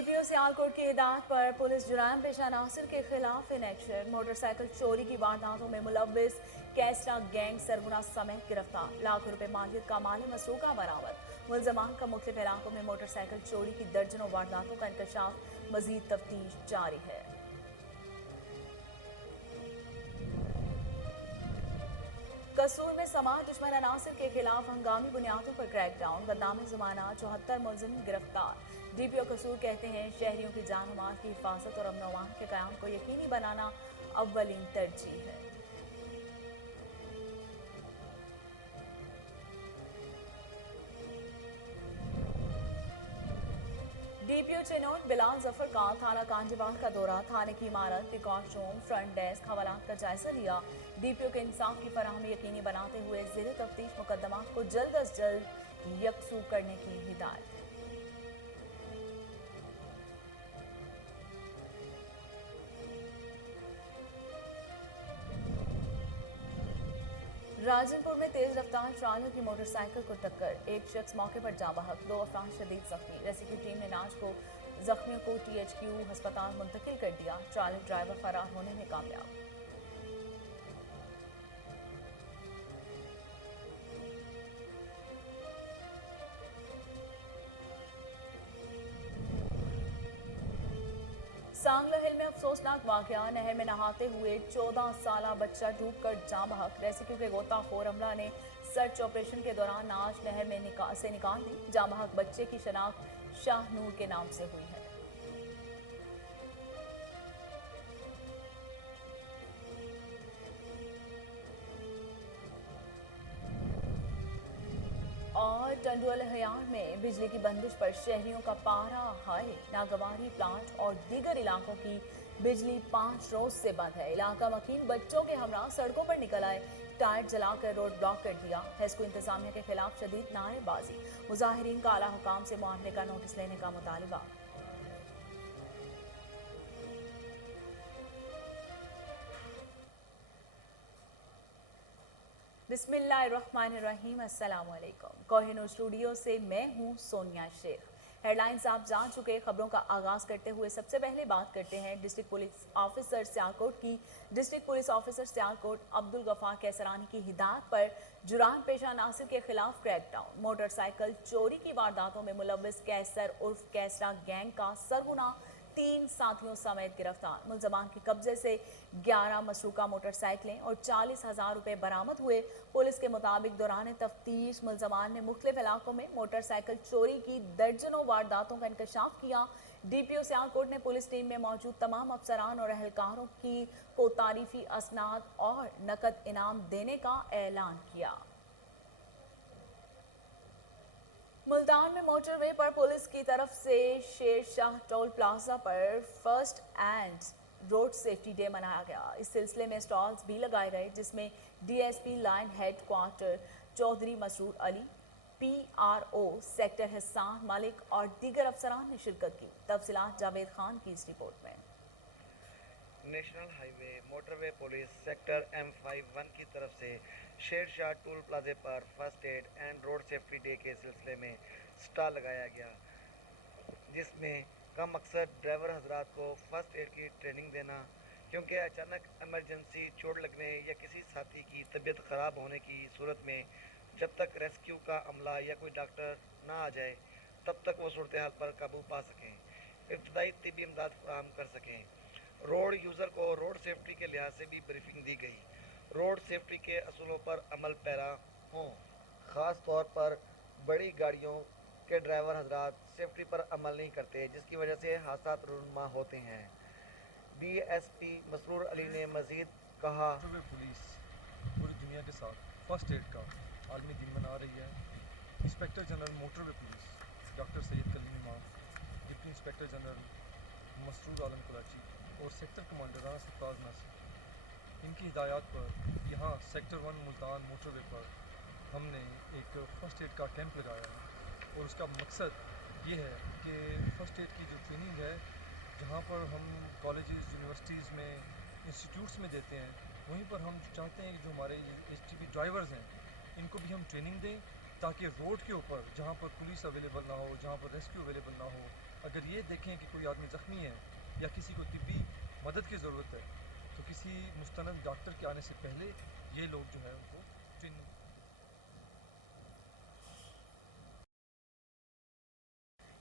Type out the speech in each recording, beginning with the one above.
DPO Sialkot की हिदायत पर पुलिस जुराम पेशा नासिर के खिलाफ इन एक्शन। मोटरसाइकिल चोरी की वारदातों में मुलव्विस कैसरा गैंग सरगुना समेत गिरफ्तार। लाखों रुपए मालियत का माली मसरूका बरामद। मुलजमान का मुख्तलिफ इलाकों में मोटरसाइकिल चोरी की दर्जनों वारदातों का इंकशाफ। मजीद तफ्तीश जारी है। कसूर में समाज दुश्मन अनासर के खिलाफ हंगामी बुनियादों पर क्रैकडाउन। बदनामी जुमाना 74 मुलजिम गिरफ्तार। डीपीओ कसूर कहते हैं शहरियों की जान माल की हिफाजत और अमन अमान के क़याम को यकीनी बनाना अव्वलीन तरजीह है। डीपीओ चिनौट बिलाल जफर का थाना कांजीवाल का दौरा। थाने की इमारत, रिकॉर्ड रूम, फ्रंट डेस्क, हवालात का जायजा लिया। डीपीओ के इंसाफ की फराहमी यकीनी बनाते हुए ज़ेरे तफ्तीश मुकदमात को जल्द अज जल्द यकसू करने की हिदायत। राजनपुर में तेज रफ्तार ट्रालर की मोटरसाइकिल को टक्कर। एक शख्स मौके पर जाँ बहक, 2 अफराद शदीद जख्मी। रेस्क्यू टीम ने नाज को जख्मियों को THQ अस्पताल मुंतकिल कर दिया। ट्रालर ड्राइवर फरार होने में कामयाब। सांगला हिल में अफसोसनाक वाकया। नहर में नहाते हुए 14 साला बच्चा डूबकर जाँ बहक। रेस्क्यू के गोताखोर अमला ने सर्च ऑपरेशन के दौरान नाज नहर में निकाल दी। जाँ बहक बच्चे की शनाख्त शाहनूर के नाम से हुई है। और टंडुअल हयार में बिजली की बंदिश पर शहरियों का पारा हाय। नागवारी प्लांट और दीगर इलाकों की बिजली 5 रोज से बंद है। इलाका मकीन बच्चों के हमरा सड़कों पर निकल आए। टायर जलाकर रोड ब्लॉक कर दिया। हेस्को इंतजामिया के खिलाफ शदीद नारेबाजी। मुजाहिरीन का आला हुकाम से मुआवजे का नोटिस लेने का मुतालबा। बिस्मिल्लाहिर्रहमानिर्रहीम। अस्सलाम वालेकुम। कोहिनूर स्टूडियो से मैं हूं सोनिया शेख। हेडलाइंस आप जान चुके। खबरों का आगाज करते हुए सबसे पहले बात करते हैं डिस्ट्रिक्ट पुलिस ऑफिसर सियालकोट की। District police officer Sialkot Abdul Ghaffar Kaisrani की हिदायत पर जुरान पेशा नासिर के खिलाफ क्रैकडाउन। मोटरसाइकिल चोरी की वारदातों में मुलव्विस कैसर उर्फ कैसरा गैंग का सरगुना 3 साथियों समेत गिरफ्तार। मुलजमान के कब्जे से 11 मसरूका मोटरसाइकिलें और 40,000 रुपए बरामद हुए। पुलिस के मुताबिक दौरान तफ्तीश मुलजमान ने मुख्तलिफ इलाकों में मोटरसाइकिल चोरी की दर्जनों वारदातों का इंकशाफ किया। डीपीओ सियालकोट ने पुलिस टीम में मौजूद तमाम अफसरान और अहलकारों को तारीफी असनाद और नकद इनाम देने का ऐलान किया। मुल्तान में मोटरवे पर पुलिस की तरफ से शेर शाह टोल प्लाजा पर first and road safety day मनाया गया। इस सिलसिले में स्टॉल्स भी लगाए गए जिसमें DSP line head quarter Chaudhry Masroor Ali, PRO sector Hassan Malik और दीगर अफसरान ने शिरकत की। तफसीलात जावेद खान की इस रिपोर्ट में। National highway motorway police sector M51 की तरफ से शेर शाह टोल प्लाजे पर first aid and road safety day के सिलसिले में स्टॉल लगाया गया, जिसमें का मकसद ड्राइवर हजरात को फर्स्ट एड की ट्रेनिंग देना, क्योंकि अचानक इमरजेंसी चोट लगने या किसी साथी की तबीयत ख़राब होने की सूरत में जब तक रेस्क्यू का अमला या कोई डॉक्टर ना आ जाए तब तक वो सूरत हाल पर काबू पा सकें, इब्तदाई तिब्बी इमदाद फराहम कर सकें। रोड यूज़र को रोड सेफ्टी के लिहाज से भी ब्रीफिंग दी गई। रोड सेफ्टी के असूलों पर अमल पैरा हों। ख़ास तौर पर बड़ी गाड़ियों के ड्राइवर हजरात सेफ्टी पर अमल नहीं करते, जिसकी वजह से हादसा रुनमा होते हैं। DSP मसरूर अली ने मज़ीद कहा, पुलिस पूरी दुनिया के साथ फर्स्ट एड का आलमी दिन मना रही है। Inspector general motorway police doctor Syed Kaleem Imam, deputy inspector general Masroor Alam Karachi और सेक्टर कमांडर राना सरफराज नासिर, इनकी हिदायत पर यहाँ सेक्टर 1 मुल्तान मोटरवे पर हमने एक फ़र्स्ट एड का कैंप लगाया है। और उसका मकसद ये है कि फ़र्स्ट एड की जो ट्रेनिंग है, जहाँ पर हम कॉलेजेस यूनिवर्सिटीज़ में इंस्टीट्यूट्स में देते हैं, वहीं पर हम चाहते हैं कि जो हमारे HTP ड्राइवर्स हैं इनको भी हम ट्रेनिंग दें تاکہ روڈ کے اوپر جہاں پر پولیس اویلیبل نہ ہو, جہاں پر ریسکیو اویلیبل نہ ہو, اگر یہ دیکھیں کہ کوئی آدمی زخمی ہے یا کسی کو طبی مدد کی ضرورت ہے تو کسی مستند ڈاکٹر کے آنے سے پہلے یہ لوگ جو ہے ان کو ٹریننگ.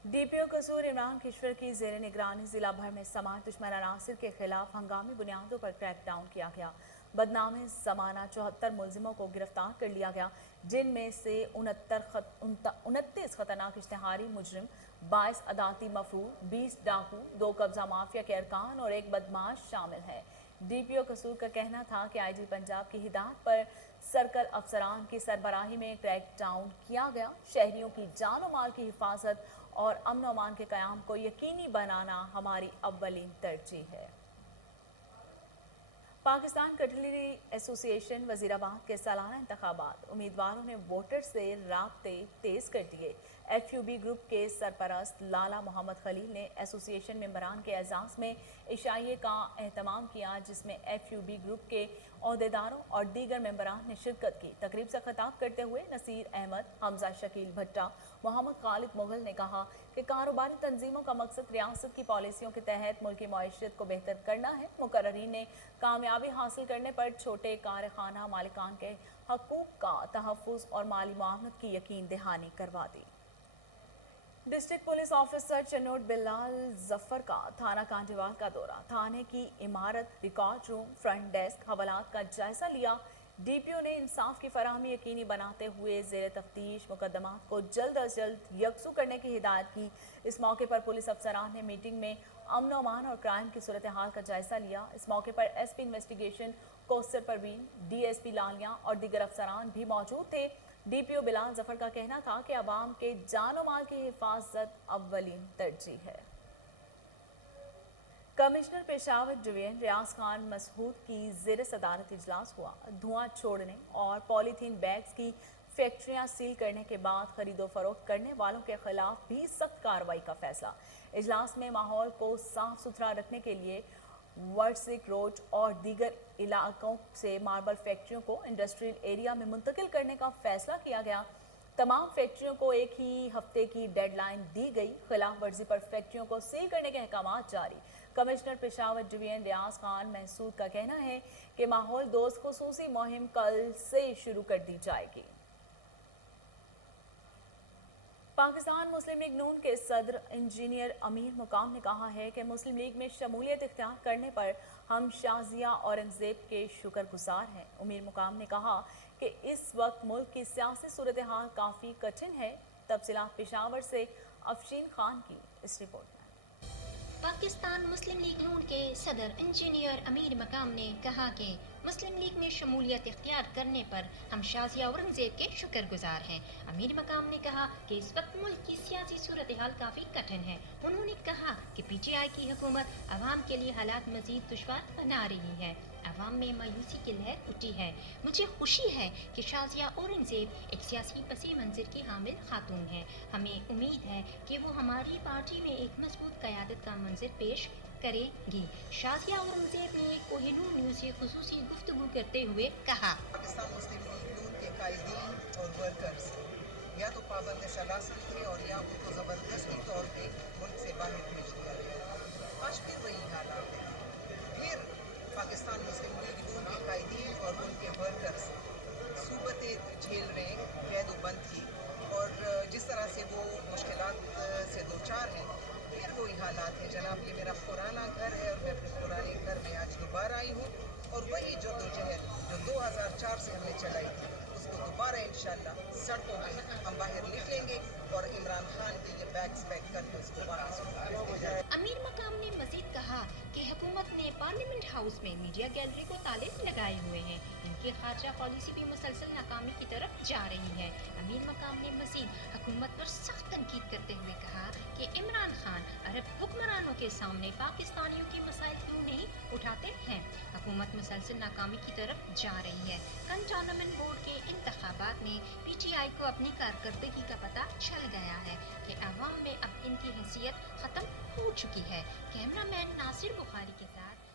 DPO قصور عمران کشور کی زیر نگرانی ضلع بھر میں سماج دشمن عناصر کے خلاف ہنگامی بنیادوں پر کریک ڈاؤن کیا گیا. بدنام زمانہ 74 ملزموں کو گرفتار کر لیا گیا, جن میں سے 29 خطرناک اشتہاری مجرم, 22 عدالتی مفرور, 20 ڈاکو, 2 قبضہ مافیا کے ارکان اور 1 بدماش شامل ہیں. DPO قصور کا کہنا تھا کہ IG پنجاب کی ہدایت پر سرکل افسران کی سربراہی میں کریک ڈاؤن کیا گیا. شہریوں کی جان و مال کی حفاظت اور امن و امان کے قیام کو یقینی بنانا ہماری اولین ترجیح ہے. پاکستان کٹلری ایسوسی ایشن وزیر آباد کے سالانہ انتخابات, امیدواروں نے ووٹر سے رابطے تیز کر دیے. FUB گروپ کے سرپرست لالا محمد خلیل نے ایسوسی ایشن ممبران کے اعزاز میں عشائیے کا اہتمام کیا, جس میں FUB گروپ کے عہدیداروں اور دیگر ممبران نے شرکت کی. تقریب سے خطاب کرتے ہوئے نصیر احمد, حمزہ شکیل بھٹا, محمد خالد مغل نے کہا کہ کاروباری تنظیموں کا مقصد ریاست کی پالیسیوں کے تحت ملکی معیشت کو بہتر کرنا ہے. مقررین نے کامیابی حاصل کرنے پر چھوٹے کارخانہ مالکان کے حقوق کا تحفظ اور مالی معاونت کی یقین دہانی کروا دی. ڈسٹرکٹ پولیس آفیسر چنوٹ بلال ظفر کا تھانہ کانڈیوال کا دورہ, تھانے کی عمارت, ریکارڈ روم, فرنٹ ڈیسک, حوالات کا جائزہ لیا. DPO نے انصاف کی فراہمی یقینی بناتے ہوئے زیر تفتیش مقدمات کو جلد از جلد یکسو کرنے کی ہدایت کی. اس موقع پر پولیس افسران نے میٹنگ میں امن و امان اور کرائم کی صورتحال کا جائزہ لیا. اس موقع پر SP انویسٹیگیشن کوثر پروین, DSP لالیاں اور دیگر افسران بھی موجود تھے. DPO بلال ظفر کا کہنا تھا کہ عوام کے جان و مال کی حفاظت اولین ترجیح ہے. کمشنر پشاور ڈویژن ریاض خان مسعود کی زیر صدارت اجلاس ہوا. دھواں چھوڑنے اور پولی تھین بیگز کی فیکٹریاں سیل کرنے کے بعد خرید و فروخت کرنے والوں کے خلاف بھی سخت کارروائی کا فیصلہ. اجلاس میں ماحول کو صاف ستھرا رکھنے کے لیے ورسک روڈ اور دیگر علاقوں سے ماربل فیکٹریوں کو انڈسٹریل ایریا میں منتقل کرنے کا فیصلہ کیا گیا. تمام فیکٹریوں کو ایک ہی ہفتے کی ڈیڈ لائن دی گئی. خلاف ورزی پر فیکٹریوں کو سیل کرنے کے احکامات جاری. کمشنر پشاور ڈویژن ریاض خان محسود کا کہنا ہے کہ ماحول دوست خصوصی مہم کل سے شروع کر دی جائے گی. پاکستان مسلم لیگ نون کے صدر انجینئر امیر مقام نے کہا ہے کہ مسلم لیگ میں شمولیت اختیار کرنے پر ہم شازیہ اورنگزیب کے شکر گزار ہیں. امیر مقام نے کہا کہ اس وقت ملک کی سیاسی صورتحال کافی کٹھن ہے. تفصیلات پشاور سے افشین خان کی اس رپورٹ میں. پاکستان مسلم لیگ نون کے صدر انجینئر امیر مقام نے کہا کہ مسلم لیگ میں شمولیت اختیار کرنے پر ہم شازیہ اورنگزیب کے شکر گزار ہیں. امیر مقام نے کہا کہ اس وقت ملک کی سیاسی صورتحال کافی کٹھن ہے. انہوں نے کہا کہ PTI کی حکومت عوام کے لیے حالات مزید دشوار بنا رہی ہے. عوام میں مایوسی کی لہر اٹھی ہے. مجھے خوشی ہے کہ شازیہ اورنگزیب ایک سیاسی پسی منظر کی حامل خاتون ہیں. ہمیں امید ہے کہ وہ ہماری پارٹی میں ایک مضبوط قیادت کا منظر پیش کرے گی. شازیہ اورنگزیب نے کوہ نور نیوز سے خصوصی گفتگو کرتے ہوئے کہا, پاکستان مسلم لیگ نون کے قائدین اور ورکرز یا تو پابند سلاسل تھے اور یا ان کو زبردستی طور پہ ملک سے باہر بھیج دیا گیا. آج پھر وہی حالات ہیں. پھر پاکستان مسلم لیگ نون کے قائدین اور ان کے ورکرز صوبتیں جھیل رہے ہیں, قید و بند کی, اور جس طرح سے وہ مشکلات سے دوچار ہیں. پھر وہی حالات ہیں جناب. یہ میرا پرانا گھر ہے اور میں اپنے پرانے گھر میں آج دوبارہ آئی ہوں, اور وہی جدوجہد جو 2004 سے ہم نے چلائی تھی اس کو دوبارہ انشاءاللہ سڑکوں میں ہم باہر نکلیں گے اور عمران خان کے یہ بیگز پیک کر کے اس کو واپس بھیج دیں گے. امیر مقام نے مزید کہا کہ حکومت نے پارلیمنٹ ہاؤس میں میڈیا گیلری کو تالے لگائے ہوئے ہیں. ان کی خارجہ پالیسی بھی مسلسل ناکامی کی طرف جا رہی ہے. امیر مقام نے مزید حکومت پر سخت تنقید کرتے ہوئے کہا کہ عمران خان عرب حکمرانوں کے سامنے پاکستانیوں کی مسائل کیوں نہیں اٹھاتے ہیں. حکومت مسلسل ناکامی کی طرف جا رہی ہے. کنٹونمنٹ بورڈ کے انتخابات میں PTI کو اپنی کارکردگی کا پتہ چل گیا ہے کہ عوام میں اب ان کی حیثیت ختم ہو چکی ہے. کیمرہ مین ناصر بخاری کے ساتھ.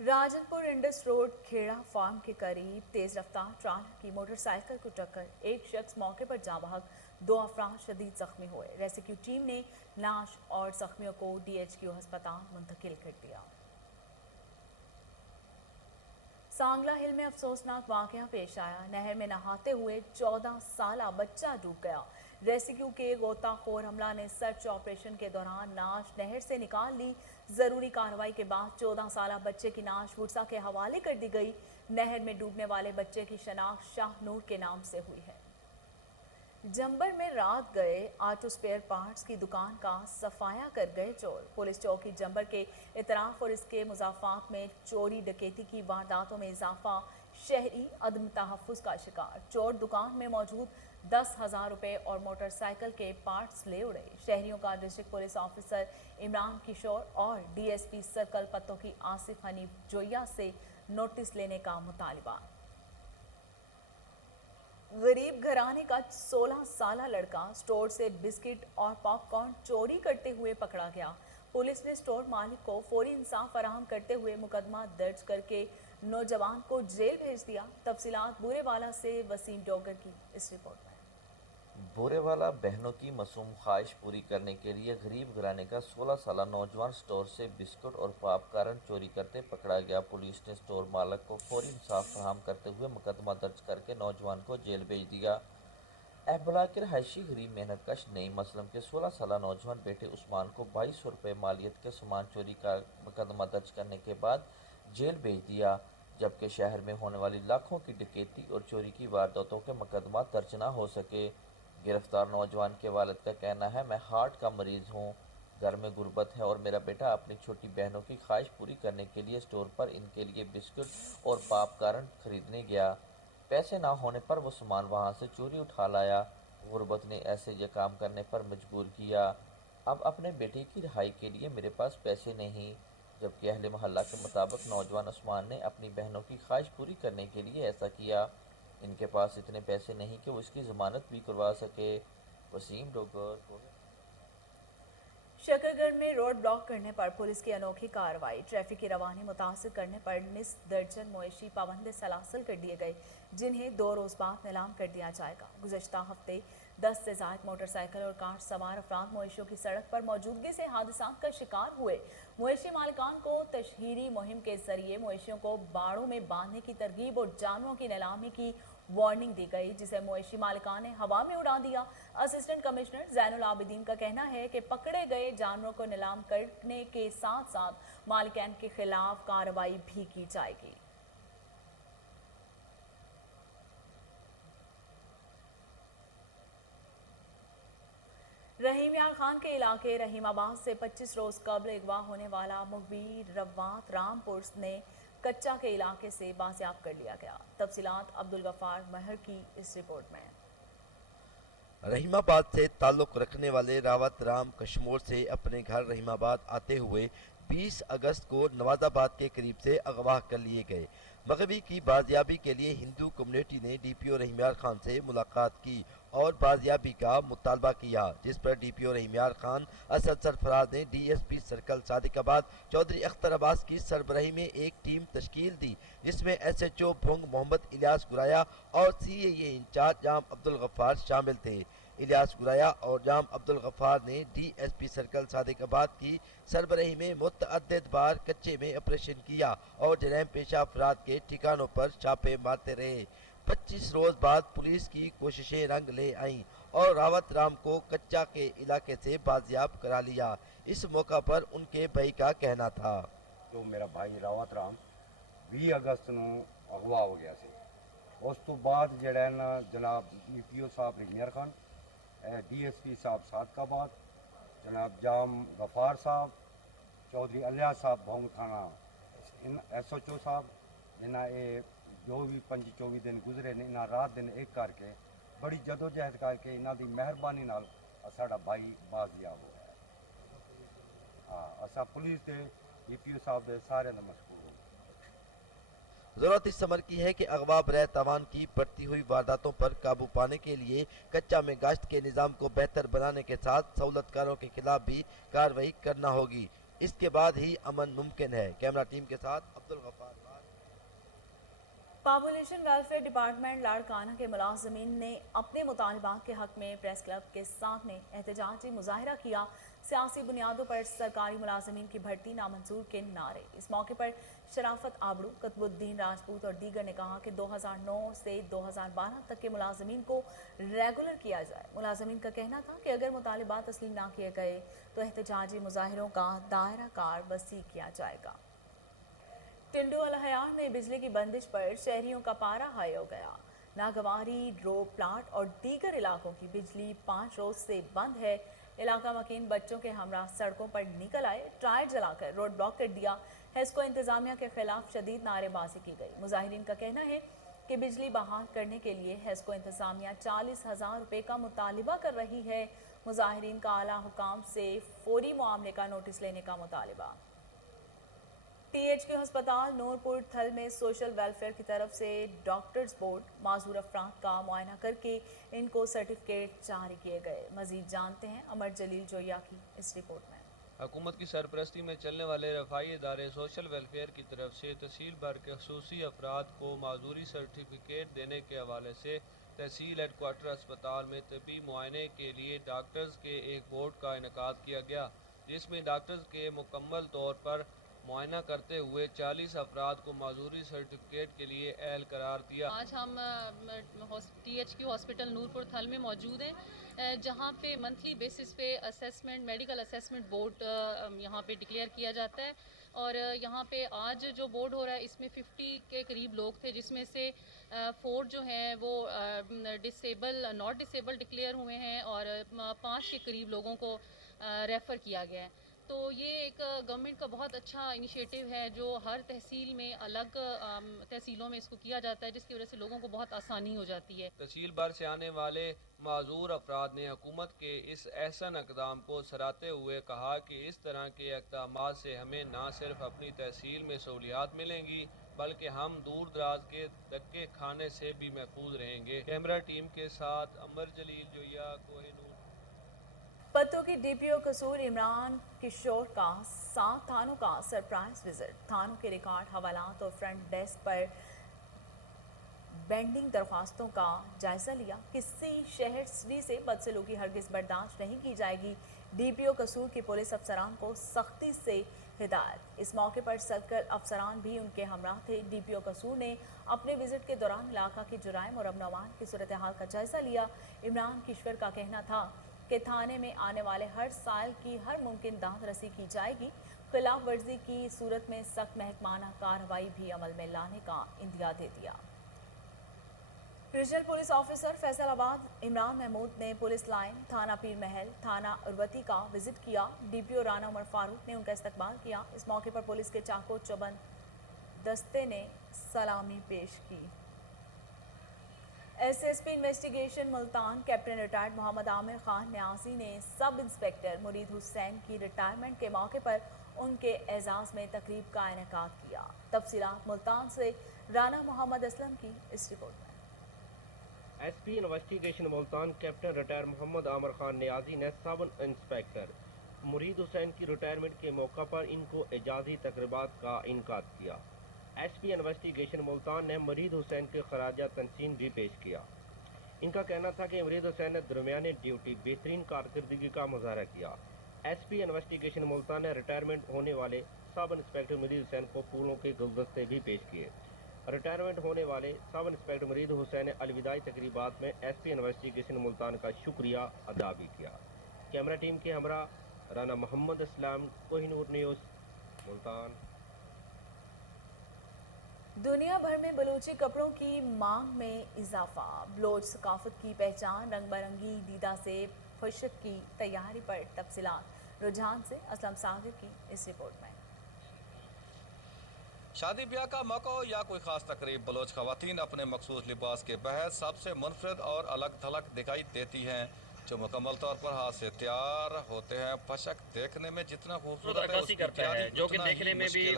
Rajanpur Indus road Khera farm के करीब तेज रफ्तार ट्राला की मोटरसाइकिल को टक्कर, एक शख्स मौके पर जाँ बहक, 2 अफराद शदीद जख्मी हुए। रेस्क्यू टीम ने लाश और जख्मियों को DHQ अस्पताल मुंतकिल कर दिया। सांगला हिल में अफसोसनाक वाकया पेश आया। नहर में नहाते हुए 14 साला बच्चा डूब गया। रेस्क्यू के गोताखोर हमला ने सर्च ऑपरेशन के दौरान लाश नहर से निकाल ली। जरूरी कार्रवाई के बाद 14 साला बच्चे की लाश वुरसा के हवाले कर दी गई। नहर में डूबने वाले बच्चे की शनाख्त शाह नूर के नाम से हुई है। जंबर में रात गए ऑटो स्पेयर पार्ट्स की दुकान का सफाया कर गए चोर। पुलिस चौकी जंबर के इतराफ और इसके मुजाफात में चोरी डकैती की वारदातों में इजाफा, शहरी अदम तहफ़्फ़ुज़ का शिकार। चोर दुकान में मौजूद 10,000 रुपये और मोटरसाइकिल के पार्ट्स ले उड़े। शहरियों का डिस्ट्रिक्ट पुलिस ऑफिसर इमरान किशोर और DSP सर्कल पत्तों की आसिफ हनीफ जोया से नोटिस लेने का मुतालबा। गरीब घराने का 16 साला लड़का स्टोर से बिस्किट और पॉपकॉर्न चोरी करते हुए पकड़ा गया। पुलिस ने स्टोर मालिक को फौरी इंसाफ फराहम करते हुए मुकदमा दर्ज करके नौजवान को जेल भेज दिया। तफसीलात बूरेवाला से वसीम डोगर की इस रिपोर्ट में। बोरेवाला बहनों की मासूम ख्वाहिश पूरी करने के लिए गरीब घराने का 16 साला नौजवान स्टोर से बिस्कुट और पॉपकॉर्न चोरी करते पकड़ा गया। पुलिस ने स्टोर मालिक को फौरी इंसाफ फराहम करते हुए मुकदमा दर्ज करके नौजवान को जेल भेज दिया। एहबला के रहायशी गरीब मेहनतकश नईम असलम के 16 साला नौजवान बेटे उस्मान को 2200 रुपये मालियत के सामान चोरी का मुकदमा दर्ज करने के बाद जेल भेज दिया, जबकि शहर में होने वाली लाखों की डकैती और चोरी की वारदातों के मुकदमा दर्ज न हो सके। गिरफ्तार नौजवान के वालिद का कहना है, मैं हार्ट का मरीज़ हूँ, घर में गुर्बत है और मेरा बेटा अपनी छोटी बहनों की ख्वाहिश पूरी करने के लिए स्टोर पर इनके लिए बिस्कुट और पॉपकॉर्न खरीदने गया। पैसे ना होने पर वो सामान वहाँ से चोरी उठा लाया। गुर्बत ने ऐसे ये काम करने पर मजबूर किया। अब अपने बेटे की रिहाई के लिए मेरे पास पैसे नहीं। जबकि अहले मोहल्ला के मुताबिक नौजवान उस्मान ने अपनी बहनों की ख्वाहिश पूरी करने के लिए ऐसा किया। इनके पास इतने पैसे नहीं कि वो इसकी ज़मानत भी करवा सके। वसीम डोगर। शकरगढ़ में रोड ब्लॉक करने पर पुलिस की अनोखी कार्रवाई। ट्रैफिक की रवानी मुतासर करने पर निस्फ दर्जन मवेशी पाबंद सलासल कर दिए गए, जिन्हें 2 रोज़ बाद नीलाम कर दिया जाएगा। गुज़श्ता हफ्ते 10 से ज़ायद मोटरसाइकिल और कार सवार अफराद मवेशियों की सड़क पर मौजूदगी से हादसात का शिकार हुए। मवेशी मालिकान को तशहीरी मुहिम के जरिए मवेशियों को बाड़ों में बांधने की तरगीब और जानवरों की नीलामी की वार्निंग दी गई, जिसे मवेशी मालिकान ने हवा में उड़ा दिया। असिस्टेंट कमिश्नर जैनुल आबिदीन का कहना है कि पकड़े गए जानवरों को नीलाम करने के साथ साथ मालिकान के खिलाफ कार्रवाई भी की जाएगी। रहीम यार खान के इलाके रहीमाबाद से 25 रोज कबल अगवा होने वाला मुखबिर रवात रामपुर ने कच्चा के इलाके से बाजियाब कर लिया गया। तफसीलात अब्दुल गफार महर की इस रिपोर्ट में। रहीमाबाद से ताल्लुक़ रखने वाले रावत राम कश्मोर से अपने घर रहीमाबाद आते हुए 20 अगस्त को नवाजाबाद के करीब से अगवा कर लिए गए। मगवी की बाजियाबी के लिए हिंदू कम्युनिटी ने DPO रहीम यार खान से मुलाकात की और बाजियाबी का मुतालबा किया, जिस पर DPO रहीम यार खान असद सरफराज ने DSP सर्कल सादिकाबाद चौधरी अख्तर अब्बास की सरबराही में एक टीम तश्कील दी, जिसमें SHO भोंग मोहम्मद इलियास गुराया और CAA इंचार्ज जाम अब्दुल गफ्फार शामिल थे। इलियास गुराया और जाम अब्दुल गफ्फार ने DSP सर्कल सादिकाबाद की सरबराही में मुतअद्दिद बार कच्चे में ऑपरेशन किया और जराइम पेशा अफराद के ठिकानों पर छापे मारते रहे। 25 रोज बाद पुलिस की कोशिशें रंग ले आईं और रावत राम को कच्चा के इलाके से बाजियाब करा लिया। इस मौका पर उनके भाई का कहना था, जो मेरा भाई रावत राम 20 अगस्त ਨੂੰ ਅਗਵਾ ਹੋ ਗਿਆ ਸੀ। ਉਸ ਤੋਂ ਬਾਅਦ ਜਿਹੜਾ ਨਾ ਜਨਾਬ DPO ਸਾਹਿਬ ਰਹੀਮ ਖਾਨ, DSP ਸਾਹਿਬ ਸਾਦਕਾਬਾਦ, जनाब जाम गफ़ार साहब, चौधरी अलियास साहब भोंग थाना, इन SHO साहब, जिन्हें ये जो भी 25-24 दिन गुजरे ने इन्हें रात दिन एक करके बड़ी जदोजहद करके इन्हों की मेहरबानी नाल साड़ा भाई बाजियाब हो गया। हाँ, असा पुलिस के DPO साहब के सारे का मशकूर हो। ज़रूरत इस अमर की है कि अगवा बरए तवान की बढ़ती हुई वारदातों पर काबू पाने के लिए कच्चा में गश्त के निज़ाम को बेहतर बनाने के साथ सहूलतकारों के खिलाफ भी कार्रवाई करना होगी। اس کے بعد ہی امن ممکن ہے۔ کیمرہ ٹیم کے ساتھ Abdul Ghaffar Lad. Population welfare department Larkana کے ملازمین نے اپنے مطالبات کے حق میں پریس کلب کے سامنے احتجاجی مظاہرہ کیا۔ سیاسی بنیادوں پر سرکاری ملازمین کی بھرتی نامنظور کے نعرے۔ اس موقع پر شرافت آبڑو، قطب الدین راجپوت اور دیگر نے کہا کہ 2009 سے 2012 تک کے ملازمین کو ریگولر کیا جائے۔ ملازمین کا کہنا تھا کہ اگر مطالبات تسلیم نہ کیے گئے تو احتجاجی مظاہروں کا دائرہ کار وسیع کیا جائے گا۔ ٹنڈو الحیار میں بجلی کی بندش پر شہریوں کا پارا ہائی ہو گیا۔ ناگواری، ڈرو پلاٹ اور دیگر علاقوں کی بجلی 5 روز سے بند ہے۔ علاقہ مکین بچوں کے ہمراہ سڑکوں پر نکل آئے، ٹائر جلا کر روڈ بلاک کر دیا۔ ہیسکو انتظامیہ کے خلاف شدید نعرے بازی کی گئی۔ مظاہرین کا کہنا ہے کہ بجلی بحال کرنے کے لیے ہیسکو انتظامیہ 40,000 روپے کا مطالبہ کر رہی ہے۔ مظاہرین کا اعلیٰ حکام سے فوری معاملے کا نوٹس لینے کا مطالبہ۔ ٹی ایچ کیو ہسپتال نورپور تھل میں سوشل ویلفیئر کی طرف سے ڈاکٹرز بورڈ معذور افراد کا معائنہ کر کے ان کو سرٹیفکیٹ جاری کیے گئے۔ مزید جانتے ہیں امر جلیل جویا کی اس رپورٹ میں۔ حکومت کی سرپرستی میں چلنے والے رفاہی ادارے سوشل ویلفیئر کی طرف سے تحصیل بھر کے خصوصی افراد کو معذوری سرٹیفکیٹ دینے کے حوالے سے تحصیل ہیڈ کوارٹر ہسپتال میں طبی معائنے کے لیے ڈاکٹرز کے ایک بورڈ کا انعقاد کیا گیا، جس میں ڈاکٹرز کے مکمل طور پر معائنہ کرتے ہوئے 40 افراد کو معذوری سرٹیفکیٹ کے لیے اہل قرار دیا۔ آج ہم T H Q hospital Noorpur Thal میں موجود ہیں، جہاں پہ منتھلی بیسس پہ اسیسمنٹ میڈیکل اسیسمنٹ بورڈ یہاں پہ ڈکلیئر کیا جاتا ہے، اور یہاں پہ آج جو بورڈ ہو رہا ہے اس میں 50 کے قریب لوگ تھے، جس میں سے 4 جو ہیں وہ ناٹ ڈسیبل ڈکلیئر ہوئے ہیں اور 5 کے قریب لوگوں کو ریفر کیا گیا ہے۔ تو یہ ایک گورنمنٹ کا بہت اچھا انیشیٹو ہے جو ہر تحصیل میں الگ تحصیلوں میں اس کو کیا جاتا ہے، جس کی وجہ سے لوگوں کو بہت آسانی ہو جاتی ہے۔ تحصیل بھر سے آنے والے معذور افراد نے حکومت کے اس احسن اقدام کو سراہتے ہوئے کہا کہ اس طرح کے اقدامات سے ہمیں نہ صرف اپنی تحصیل میں سہولیات ملیں گی بلکہ ہم دور دراز کے دھکے کھانے سے بھی محفوظ رہیں گے۔ کیمرہ ٹیم کے ساتھ امر جلیل جویا، کوہ نور۔ پتوں کی ڈی پی او قصور عمران کشور کا 7 تھانوں کا سرپرائز وزٹ۔ تھانوں کے ریکارڈ، حوالات اور فرنٹ ڈیسک پر بینڈنگ درخواستوں کا جائزہ لیا۔ کسی شہری سے بدسلوکی ہرگز برداشت نہیں کی جائے گی، ڈی پی او قصور کی پولیس افسران کو سختی سے ہدایت۔ اس موقع پر سرکل افسران بھی ان کے ہمراہ تھے۔ ڈی پی او قصور نے اپنے وزٹ کے دوران علاقہ کی جرائم اور امن و امان کی صورتحال کا جائزہ لیا۔ عمران کشور کا کہنا تھا کہ تھانے میں آنے والے ہر سائل کی ہر ممکن داد رسی کی جائے گی۔ خلاف ورزی کی صورت میں سخت محکمانہ کارروائی بھی عمل میں لانے کا اندیا دے دیا۔ ریجنل پولیس آفیسر فیصل آباد عمران محمود نے پولیس لائن، تھانہ پیر محل، تھانہ اروتی کا وزٹ کیا۔ ڈی پی او رانا عمر فاروق نے ان کا استقبال کیا۔ اس موقع پر پولیس کے چاقو چوبند دستے نے سلامی پیش کی۔ S S P investigation Multan captain retired Muhammad Amir Khan Niazi نے سب انسپیکٹر مرید حسین کی ریٹائرمنٹ کے موقع پر ان کے اعزاز میں تقریب کا انعقاد کیا۔ تفصیلات ملتان سے رانا محمد اسلم کی اس رپورٹ میں۔ S P investigation Multan captain retire Muhammad Amir Khan Niazi نے سب انسپیکٹر مرید حسین کی ریٹائرمنٹ کے موقع پر ان کو اعزازی تقریبات کا انعقاد کیا۔ ایس پی انویسٹیگیشن ملتان نے مرید حسین کے خراجہ تحسین بھی پیش کیا۔ ان کا کہنا تھا کہ مرید حسین نے درمیانی ڈیوٹی بہترین کارکردگی کا مظاہرہ کیا۔ ایس پی انویسٹیگیشن ملتان نے ریٹائرمنٹ ہونے والے سب انسپیکٹر مرید حسین کو پھولوں کے گلدستے بھی پیش کیے۔ ریٹائرمنٹ ہونے والے سب انسپیکٹر مرید حسین نے الوداعی تقریبات میں ایس پی انویسٹیگیشن ملتان کا شکریہ ادا بھی کیا۔ کیمرہ ٹیم کے ہمراہ رانا محمد اسلام، کوہ نور نیوز، ملتان۔ دنیا بھر میں بلوچی کپڑوں کی مانگ میں اضافہ۔ بلوچ ثقافت کی پہچان رنگ برنگی دیدہ سے فشق کی تیاری پر تفصیلات رجحان سے اسلم صادق کی اس رپورٹ میں۔ شادی بیاہ کا موقع ہو یا کوئی خاص تقریب، بلوچ خواتین اپنے مخصوص لباس کے بحث سب سے منفرد اور الگ تھلگ دکھائی دیتی ہیں، جو مکمل طور پر ہاتھ سے تیار ہوتے ہیں۔ پشک دیکھنے میں جتنا خوبصورت ہے عکاسی کرتا ہے، جو کہ دیکھنے میں بھی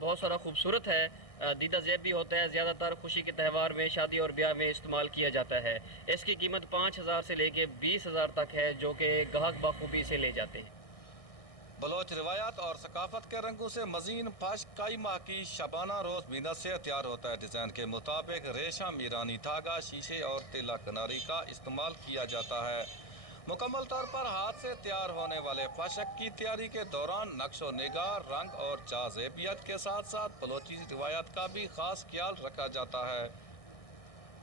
بہت سارا خوبصورت ہے، دیدہ زیب بھی ہوتا ہے۔ زیادہ تر خوشی کے تہوار میں، شادی اور بیاہ میں استعمال کیا جاتا ہے۔ اس کی قیمت 5,000 سے لے کے 20,000 تک ہے، جو کہ گاہک بخوبی سے لے جاتے ہیں۔ बलोच रिवायात और सकाफत के रंगों से मजीन फश कई माह की शबाना रोज मेहनत से तैयार होता है। डिज़ाइन के मुताबिक रेशम, ईरानी धागा, शीशे और तेला कनारी का इस्तेमाल किया जाता है। मुकम्मल तौर पर हाथ से तैयार होने वाले फशक की तैयारी के दौरान नक्शो निगार, रंग और जाज़ेबियत के साथ साथ बलोची रिवायात का भी खास ख्याल रखा जाता है।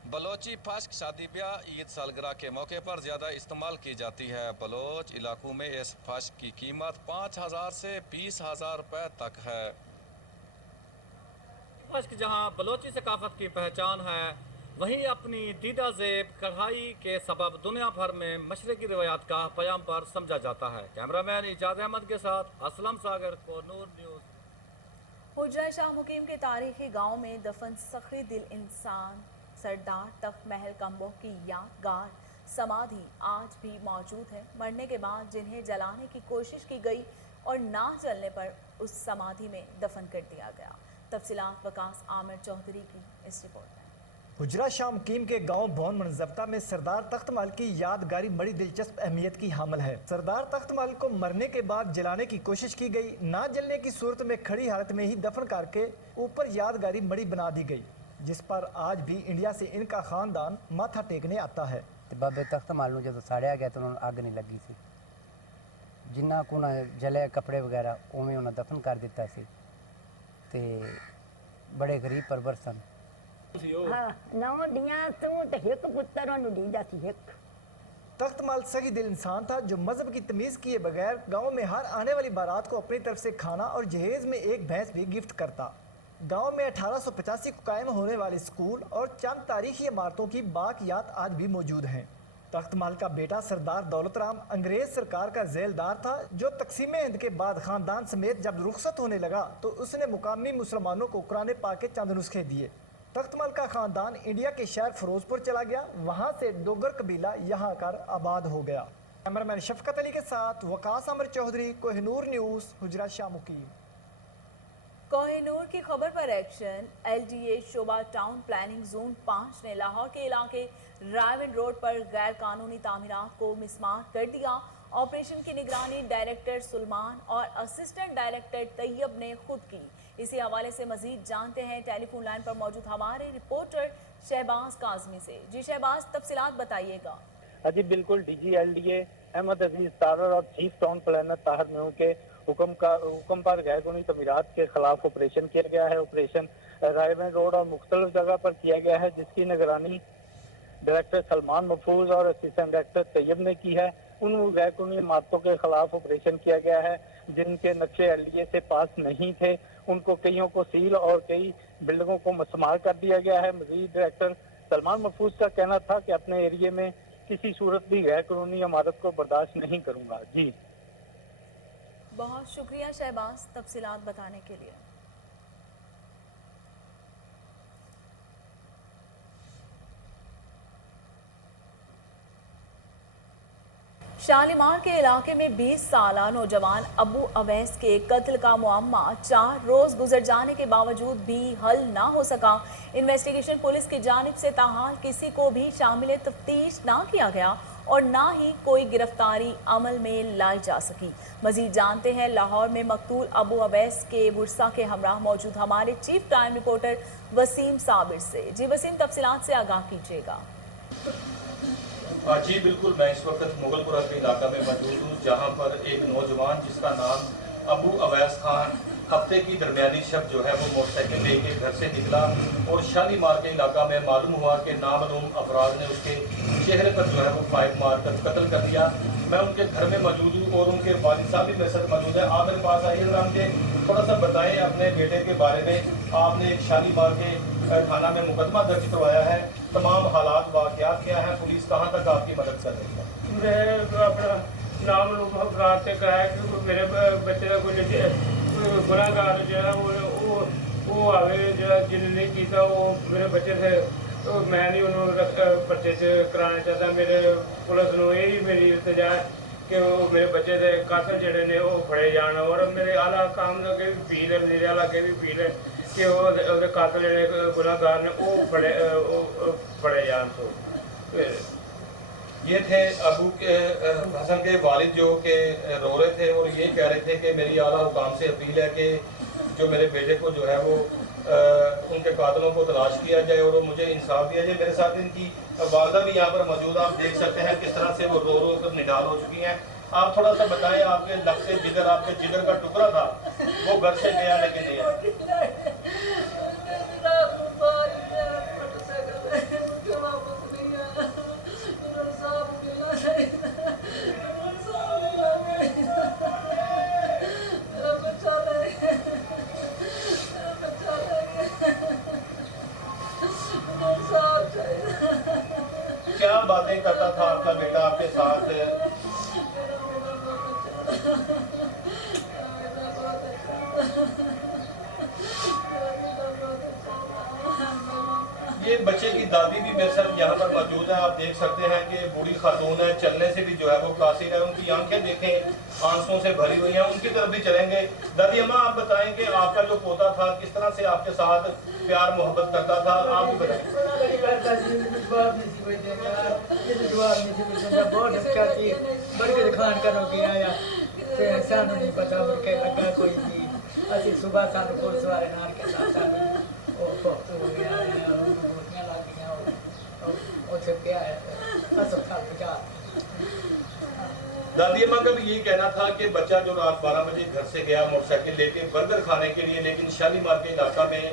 बलोची फश्क शादी ब्याह, ईद सालगिरह के मौके पर ज़्यादा इस्तेमाल की जाती है। बलोच इलाकों में इस फश्क की कीमत 5,000 से 20,000 रुपए तक है। फश्क जहां बलोची सकाफत की पहचान है, वहीं अपनी दीदा ज़ेब कढ़ाई के सबब दुनिया भर में मशरकी रिवायात का पैगंबर समझा जाता है। कैमरामैन इजाज़ अहमद के साथ असलम सागर को नूर न्यूज़। हुजरा शाह मुकीम के तारीखी गांव में दफन सखी दिल इंसान सरदार तख्त महल कम्बोह की यादगार समाधि आज भी मौजूद है। मरने के बाद जिन्हें जलाने की कोशिश की गई और ना जलने पर उस समाधि में दफन कर दिया गया। तफसीलात वकास आमिर चौधरी की इस रिपोर्ट में। हुजरा शाह मुकीम के गांव भवन मनजफ्ता में सरदार तख्त महल की यादगारी बड़ी दिलचस्प अहमियत की हामिल है। सरदार तख्त महल को मरने के बाद जलाने की कोशिश की गई, ना जलने की सूरत में खड़ी हालत में ही दफन करके ऊपर यादगारी मड़ी बना दी गई, जिस पर आज भी इंडिया से इनका खानदान माथा टेकने आता है। बाबे तख्त महल जो साड़िया गया तो उन्होंने अग नहीं लगी सी, जिन्ना को जले कपड़े वगैरह उमें उन्हें दफन कर दिता सी ते बड़े गरीब परवर सन। तख्त महल सही दिल इंसान था जो मजहब की तमीज़ किए बगैर गांव में हर आने वाली बारात को अपनी तरफ से खाना और जहेज में एक भैंस भी गिफ्ट करता। गांव में 1885 को कायम होने वाले स्कूल और चंद तारीखी इमारतों की बाकियात आज भी मौजूद हैं। तख्त महल का बेटा सरदार दौलत राम अंग्रेज सरकार का जेलदार था, जो तकसीम हिंद के बाद खानदान समेत जब रुखसत होने लगा तो उसने मुकामी मुसलमानों को कुरान पाक के चंद नुस्खे दिए। तख्त महल का खानदान इंडिया के शहर फिरोजपुर चला गया, वहां से डोगर कबीला यहाँ आकर आबाद हो गया। कैमरामैन शफकत अली के साथ वकास आमिर चौधरी, कोहिनूर न्यूज़, हुजरा शाह मुकीम। कोहिनूर की खबर पर एक्शन। LDA शोबा टाउन प्लानिंग जोन 5 ने लाहौर के इलाके रायविंड रोड पर गैर कानूनी तामीरात को मिसमार कर दिया। ऑपरेशन की निगरानी डायरेक्टर सुलमान और असिस्टेंट डायरेक्टर तैयब ने खुद की। इसी हवाले से मजीद जानते हैं टेलीफोन लाइन पर मौजूद हमारे रिपोर्टर शहबाज काजमी से। जी शहबाज, तफसीलात बताइएगा। जी बिल्कुल, DG LDA अहमद अजीज तारर और chief town planner Tahir Mehu के हुक्म पर गैर कानूनी तमीरात के खिलाफ ऑपरेशन किया गया है। ऑपरेशन रायविंड रोड और मुख्तलिफ जगह पर किया गया है, जिसकी निगरानी डायरेक्टर सलमान महफूज और असिस्टेंट डायरेक्टर तैयब ने की है। उन गैर कानूनी इमारतों के खिलाफ ऑपरेशन किया गया है जिनके नक्शे LDA से पास नहीं थे। उनको कईयों को सील और कई बिल्डिंगों को मसमार कर दिया गया है। मजीद डायरेक्टर सलमान महफूज का कहना था कि अपने एरिया में किसी सूरत भी गैर कानूनी इमारत को बर्दाश्त नहीं करूंगा। जी बहुत शुक्रिया शहबाज तफसीलात बताने के लिए। शालीमार के इलाके में 20 साला नौजवान अबू अवैस के कत्ल का मुअम्मा 4 रोज गुजर जाने के बावजूद भी हल ना हो सका। इन्वेस्टिगेशन पुलिस की जानिब से ताहाल किसी को भी शामिल तफ्तीश ना किया गया और ना ही कोई गिरफ्तारी अमल में लाई जा सकी। मजीद जानते हैं लाहौर में मकतूल अबू अवैस के बुरसा के हमराह मौजूद हमारे chief crime reporter Waseem Sabir से। जी वसीम, तफसीलात से आगाह कीजिएगा। जी बिल्कुल, मैं इस वक्त मुगलपुरा के इलाका में मौजूद हूँ, जहाँ पर एक नौजवान जिसका नाम अबू अवैस खान हफ्ते की दरमियानी शब जो है वो मोटरसाइकिल लेके घर से निकला और शालीमार के इलाका में मालूम हुआ कि नामालूम अफराद ने उसके चेहरे पर जो है वो फायर मार कर कत्ल कर दिया। मैं उनके घर में मौजूद हूँ और उनके वालिद साहब भी मेरे साथ मौजूद है। आप मेरे पास आइए और हमसे थोड़ा सा बताएं अपने बेटे के बारे में। आपने शालीमार के थाना में मुकदमा दर्ज करवाया है, तमाम हालात वाक़यात क्या है, पुलिस कहाँ तक आपकी मदद कर रही है? मैं अपना नाम अफराद से कहा है कि मेरे बच्चे का कोई गुनाहगार जो है वो आवे जो है जिन्होंने किया वो मेरे बच्चे थे, तो मैं नहीं उन्होंने परचेज कराना चाहता। मेरे पुलिस को यही मेरी इल्तिजा है कि वो मेरे बच्चे के कातल जड़े ने वो फड़े जान और मेरे आला काम के भी अपील है, मेरे आला के भी अपील है कि वो कातल जड़े गुनाहगार ने वो फड़े जान। तो ये थे अबू के हसन के वालिद जो कि रो रहे थे और ये कह रहे थे कि मेरी आला हुकाम से अपील है कि जो मेरे बेटे को जो है वो उनके कातलों को तलाश किया जाए और वो मुझे इंसाफ दिया जाए। मेरे साथ इनकी वालदा भी यहाँ पर मौजूद, आप देख सकते हैं किस तरह से वो रो रो कर निडाल हो चुकी हैं। आप थोड़ा सा बताएं, आपके लफ्ज़ जिगर, आपके जिगर का टुकड़ा था वो घर से गया लेकिन नहीं आया। क्या बातें करता था आपका बेटा आपके साथ? ये बच्चे की दादी भी मेरे साथ यहाँ पर मौजूद है। आप देख सकते हैं कि बूढ़ी खातून है, चलने से भी जो है वो कासिर है, उनकी आंखें देखें आंसुओं से भरी हुई हैं। उनकी तरफ भी चलेंगे। दादी अम्मा, आप बताएं कि आपका जो पोता था किस तरह से आपके साथ प्यार मोहब्बत करता था, आप भी बताएं। बहुत अच्छा थी, बड़े खान करो कि आया सानू नहीं पता उनके लगा कोई भी असि सुबह सानू पुलिस वाले नाल के साथ सानू ओ फोट हो गया मोतियां लग गया ओ छुपया है अस्पताल पहुंचा। दादी अम्मा का भी यही कहना था कि बच्चा जो रात 12 बजे घर से गया मोटरसाइकिल लेके बर्गर खाने के लिए, लेकिन शालीमार के इलाका में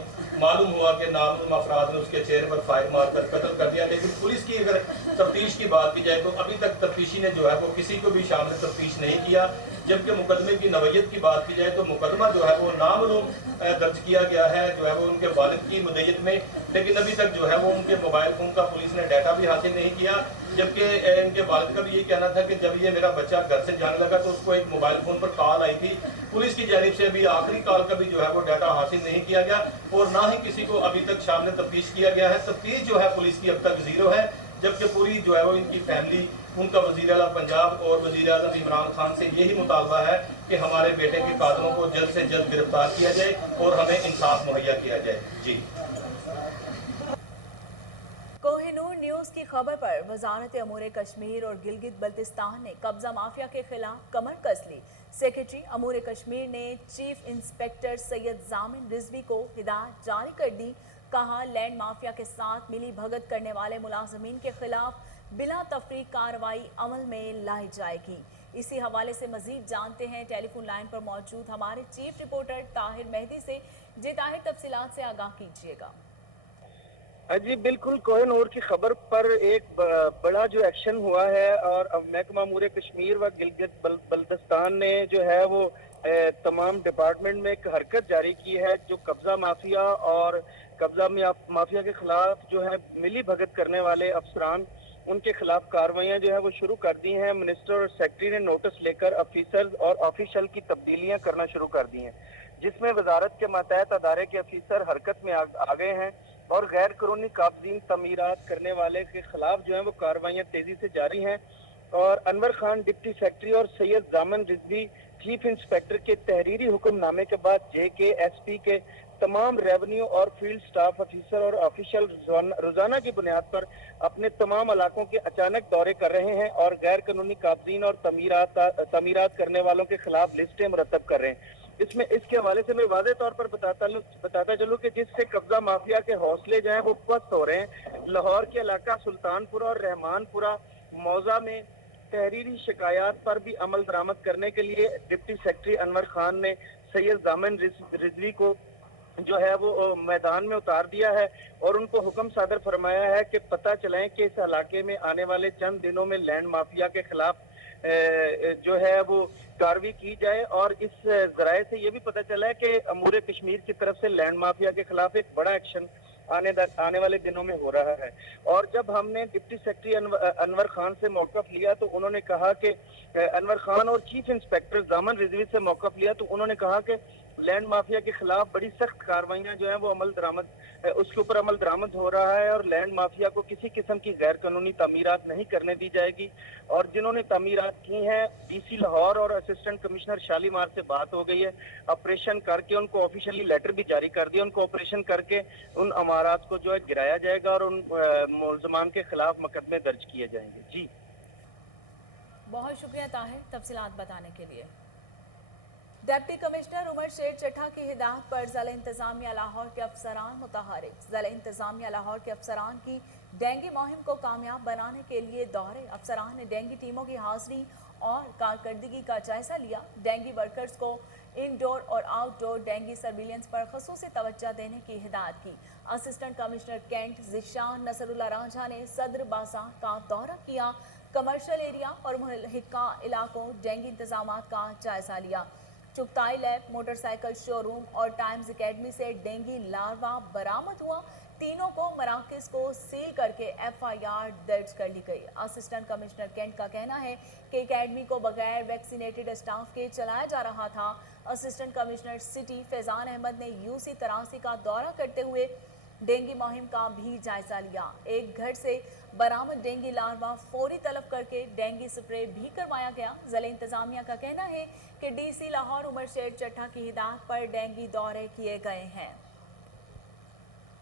मालूम हुआ कि नामूम अफराद ने उसके चेहरे पर फायर मारकर कत्ल कर दिया। लेकिन पुलिस की अगर तफ्तीश की बात की जाए तो अभी तक तफ्तीशी ने जो है वो किसी को भी शामिल तफ्तीश नहीं किया। जबकि मुकदमे की नवैयत की बात की जाए तो मुकदमा जो है वो नामालूम दर्ज किया गया है जो है वो उनके वालिद की मुद्दत में, लेकिन अभी तक जो है वो उनके मोबाइल फ़ोन का पुलिस ने डाटा भी हासिल नहीं किया। जबकि इनके वालिद का भी ये कहना था कि जब ये मेरा बच्चा घर से जाने लगा तो उसको एक मोबाइल फ़ोन पर कॉल आई थी। पुलिस की जानिब से अभी आखिरी कॉल का भी जो है वो डाटा हासिल नहीं किया गया और ना ही किसी को अभी तक शामिल तफ्तीश किया गया है। तफ्तीश जो है पुलिस की अब तक ज़ीरो है, जबकि पूरी जो है वो इनकी फैमिली, उनका वज़ीर आला पंजाब और वज़ीर आज़म इमरान खान से यही मुतालबा है कि हमारे बेटे के कातलों को जल्द से जल्द गिरफ्तार किया जाए और हमें इंसाफ मुहैया किया जाए। जी। कोहिनूर न्यूज़ की खबर पर वजारत अमूर कश्मीर और गिलगित बल्तिस्तान ने कब्जा माफिया के खिलाफ कमर कस ली। सेक्रेटरी अमूर कश्मीर ने चीफ इंस्पेक्टर सैयद जामिन रिजवी को हिदायत जारी कर दी। कहा, लैंड माफिया के साथ मिली भगत करने वाले मुलाजमीन के खिलाफ बिला तफरीक कार्रवाई अमल में लाई जाएगी। इसी हवाले से मजीद जानते हैं टेलीफोन लाइन पर मौजूद हमारे चीफ रिपोर्टर ताहिर मेहदी से। जी ताहिर, तफसीलात से आगाह कीजिएगा। जी बिल्कुल, कोहिनूर की खबर पर एक बड़ा जो एक्शन हुआ है और महकमा अमूर कश्मीर व गिलगित बल्तिस्तान ने जो है वो तमाम डिपार्टमेंट में एक हरकत जारी की है। जो कब्जा माफिया और कब्जा माफिया के खिलाफ जो है मिली भगत करने वाले अफसरान, उनके खिलाफ कार्रवाइयाँ जो है वो शुरू कर दी हैं। मिनिस्टर और सेक्रेटरी ने नोटिस लेकर ऑफिसर्स और ऑफिशियल की तब्दीलियाँ करना शुरू कर दी हैं, जिसमें वजारत के मातहत अदारे के ऑफिसर हरकत में आ गए हैं और गैर कानूनी काबजीन तमीरात करने वाले के खिलाफ जो है वो कार्रवाइयाँ तेजी से जारी हैं। और अनवर खान डिप्टी सेक्रेटरी और सैयद जामिन रिजवी चीफ इंस्पेक्टर के तहरीरी हुक्मनामे के बाद JK SP के तमाम रेवेन्यू और फील्ड स्टाफ ऑफिसर और ऑफिशियल रोजाना की बुनियाद पर अपने तमाम इलाकों के अचानक दौरे कर रहे हैं और गैर कानूनी काबजीन और तमीरात करने वालों के खिलाफ लिस्टें मुरतब कर रहे हैं। इसके हवाले से मैं वाज़ेह तौर पर बताता चलूँ कि जिससे कब्जा माफिया के हौसले जो हैं वो पस्त हो रहे हैं। लाहौर के इलाका सुल्तानपुरा और रहमानपुरा मौजा में तहरीरी शिकायत पर भी अमल दरामद करने के लिए डिप्टी सेक्रेटरी अनवर खान ने सैयद जामिन रिजवी को जो है वो मैदान में उतार दिया है और उनको हुक्म सादर फरमाया है कि पता चलाएं कि इस इलाके में आने वाले चंद दिनों में लैंड माफिया के खिलाफ जो है वो कार्रवाई की जाए। और इस जराये से ये भी पता चला है कि अमूर कश्मीर की तरफ से लैंड माफिया के खिलाफ एक बड़ा एक्शन आने वाले दिनों में हो रहा है। और जब हमने डिप्टी सेक्रेटरी अनवर खान से मौक़िफ़ लिया तो उन्होंने कहा कि अनवर खान और चीफ इंस्पेक्टर जामिन रिजवी से मौक़िफ़ लिया तो उन्होंने कहा कि लैंड माफिया के खिलाफ बड़ी सख्त कार्रवाइयाँ जो हैं वो उसके ऊपर अमल दरामद हो रहा है और लैंड माफिया को किसी किस्म की गैर कानूनी तमीरात नहीं करने दी जाएगी। और जिन्होंने तमीरात की हैं, DC लाहौर और असिस्टेंट कमिश्नर शालीमार से बात हो गई है। ऑपरेशन करके उनको ऑफिशियली लेटर भी जारी कर दिया, उनको ऑपरेशन करके उन अमारात को जो है गिराया जाएगा और उन मुलजमान के खिलाफ मुकदमे दर्ज किए जाएंगे। जी बहुत शुक्रिया ताहिर तफसीलात बताने के लिए। डिप्टी कमिश्नर उमर शेर चट्ठा की हिदायत पर ज़िला इंतज़ामिया लाहौर के अफसरान मुतहरिक। ज़िला इंतज़ामिया लाहौर के अफसरान की डेंगू मुहिम को कामयाब बनाने के लिए दौरे अफसरान ने डेंगू टीमों की हाजिरी और कारकर्दगी का जायजा लिया। डेंगू वर्कर्स को इनडोर और आउटडोर डेंगू सर्विलेंस पर खसूसी तवज्जो देने की हिदायत की। Assistant commissioner cantt Zeeshan Nasrullah Ranjha ने सदर बाजार का दौरा किया। कमर्शियल एरिया और मुल्हिका इलाकों डेंगू इंतजामात का जायजा लिया। चुगताई लैब, मोटरसाइकिल शोरूम और टाइम्स एकेडमी से डेंगू लार्वा बरामद हुआ। तीनों को मराकज़ को सील करके FIR दर्ज कर ली गई। असिस्टेंट कमिश्नर कैंट का कहना है कि एकेडमी को बगैर वैक्सीनेटेड स्टाफ के चलाया जा रहा था। Assistant commissioner city Faizan Ahmad ने UC 83 का दौरा करते हुए डेंगू मुहिम का भी जायजा लिया। एक घर से बरामद डेंगू लार्वा फौरी तलब करके डेंगू स्प्रे भी करवाया गया। ज़िला इंतजामिया का कहना है कि DC लाहौर उमर शेर चट्ठा की हिदायत पर डेंगू दौरे किए गए हैं।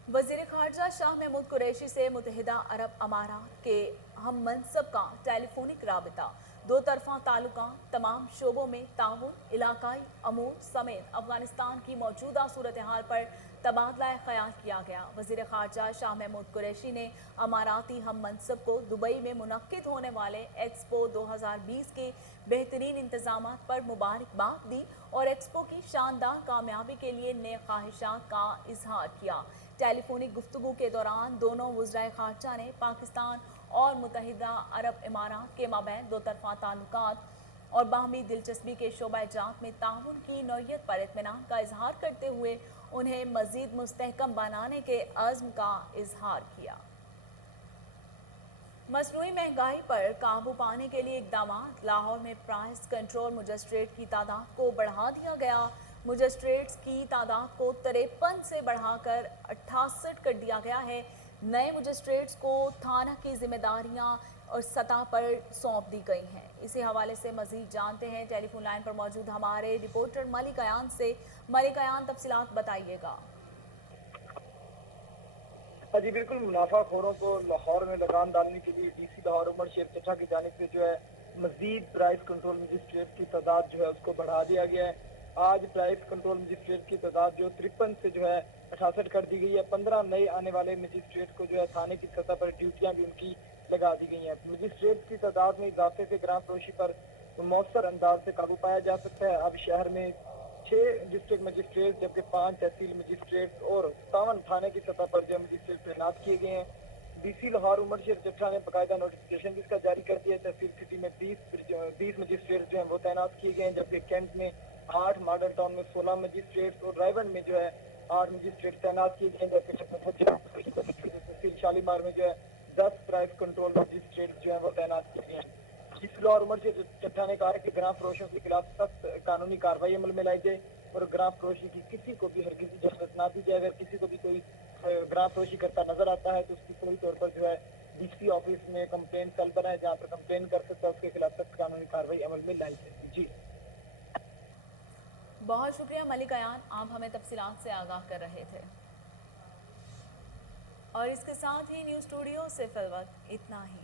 वज़ीर ख़ारजा शाह महमूद कुरैशी से मुत्तहिदा अरब अमारात के हम मनसब का टेलीफोनिक राबिता, दो तरफा ताल्लुका, तमाम शोबों में ताउन, इलाकाई अमूर समेत अफगानिस्तान की मौजूदा सूरत हाल पर तबादला ख्याल किया गया। वज़ीर ख़ारजा शाह महमूद कुरैशी ने अमाराती हम मनसब को दुबई में मुनक्किद होने वाले एक्सपो 2020 के बेहतरीन इंतजामात पर मुबारकबाद दी और एक्सपो की शानदार कामयाबी के लिए नेक ख्वाहिशात का इजहार किया। टेलीफोनिक गुफ्तगू के दौरान दोनों वज़राए ख़ारजा ने पाकिस्तान और मुत्तहिदा अरब इमारात के माबैन दो तरफा ताल्लुकात और बाहमी दिलचस्पी के शोबा जात में ताउन की नौयत पर इत्मीनान का इजहार करते हुए उन्हें मज़ीद मुस्तहकम बनाने के अज़्म का इजहार किया। मसनूई महंगाई पर काबू पाने के लिए इक़दाम। लाहौर में प्राइस कंट्रोल मजिस्ट्रेट की तादाद को बढ़ा दिया गया। मजिस्ट्रेट्स की तादाद को 53 से बढ़ाकर 68 कर दिया गया है। नए मजिस्ट्रेट्स को थाना की जिम्मेदारियां और सतह पर सौंप दी गई हैं। इसी हवाले से मजीद जानते हैं टेलीफोन लाइन पर मौजूद हमारे रिपोर्टर मलिक अयान से। मलिक अयान, तफसीलात बताइएगा। जी बिल्कुल, मुनाफाखोरों को लाहौर में लगाम डालने के लिए DC लाहौर उमर शेर चट्ठा की जानिब से जो है मजीद प्राइस कंट्रोल मजिस्ट्रेट की तादाद जो है उसको बढ़ा दिया गया है। आज प्राइस कंट्रोल मजिस्ट्रेट की तादाद जो 53 से जो है 68 कर दी गई है। 15 नए आने वाले मजिस्ट्रेट को जो है थाने की सतह पर ड्यूटियां भी उनकी लगा दी गई हैं। मजिस्ट्रेट की तादाद में इजाफे से ग्राम फरोशी पर मौसर अंदाज से काबू पाया जा सकता है। अब शहर में 6 डिस्ट्रिक्ट मजिस्ट्रेट जबकि 5 तहसील मजिस्ट्रेट और 57 थाने की सतह पर जो मजिस्ट्रेट तैनात किए गए हैं। DC लाहौर उमर शेर चट्ठा ने बाकायदा नोटिफिकेशन भी इसका जारी कर दिया है। तहसील सिटी में 20 मजिस्ट्रेट जो हैं वो तैनात किए गए हैं, जबकि कैंट में 8, मॉडल टाउन में 16 मजिस्ट्रेट और रायबंड में जो है 8 मजिस्ट्रेट तैनात किए गए हैं। जबकि तहसील शालीमार में जो है 10 प्राइस कंट्रोल मजिस्ट्रेट जो है वो तैनात किए गए हैं। DC लाहौर उमर शेर चट्ठा ने कहा है कि ग्राम फरोशों के खिलाफ सख्त कानूनी कार्रवाई अमल में लाई जाए और ग्राम फरोशी की किसी को भी हरगिज़ इजाज़त ना दी जाए। अगर किसी को भी कोई ग्राम फरोशी करता नजर आता है तो उसकी फौरी तौर पर जो है DC ऑफिस में कंप्लेन सेल बनाए जहाँ पर कंप्लेन कर सकता है, उसके खिलाफ सख्त कानूनी कार्रवाई अमल में लाई जाएगी। जी बहुत शुक्रिया मलिक अयान, आप हमें तफसीलात से आगाह कर रहे थे। और इसके साथ ही न्यूज़ स्टूडियो से फिलहाल इतना ही।